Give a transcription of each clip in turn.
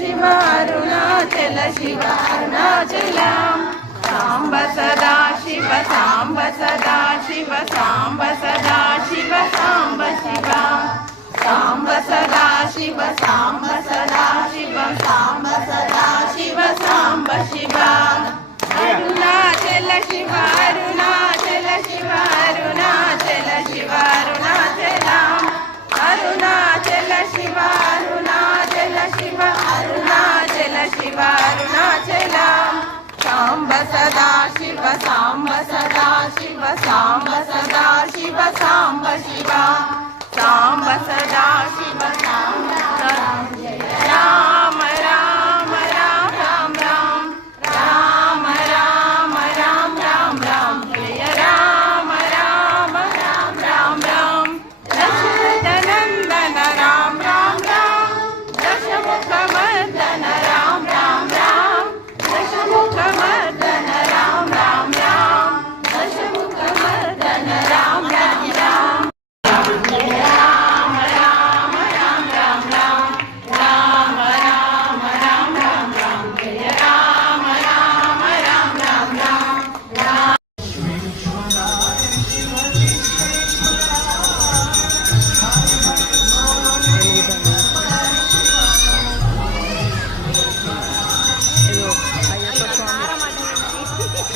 शिव अरुणाचल शिव अरुणाचलम सांब सदा शिव सांब सदा शिव सांब सदा शिव सांब शिव सांब सदा शिव सांब सदा शिव सांब सदा शिव सांब शिव अरुणाचल शिव अरुणाचल शिव अरुणाचल शिव अरुणाचलम अरुणाचल शिव अरुणाचल शिव अरुणाचल शिव अरुणाचलम सांब सदा शिव सांब सदा शिव सांब सदा शिव सांब शिव सांब सदा शिव सांब राम राम राम राम राम राम राम राम राम राम जय राम राम राम राम राम दशरथ नंदन राम राम राम दशमुख मर्दन राम राम राम दशमुख मर्दन राम राम राम दशमुख मर्दन राम राम राम राम राम राम राम राम राम राम राम राम राम जय राम राम राम राम राम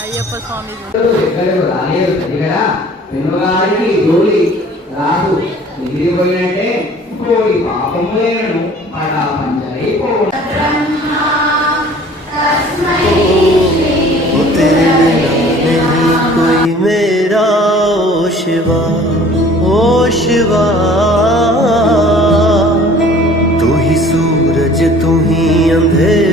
అయ్యప్ప స్వామి పిల్లవాడికి గోళి రాదు ఎగిరిపోయినట్టే గోళి పాపములను పడా పంచరైపోవడం कोई मेरा ओ शिवा तू ही सूरज तू ही अंधेरा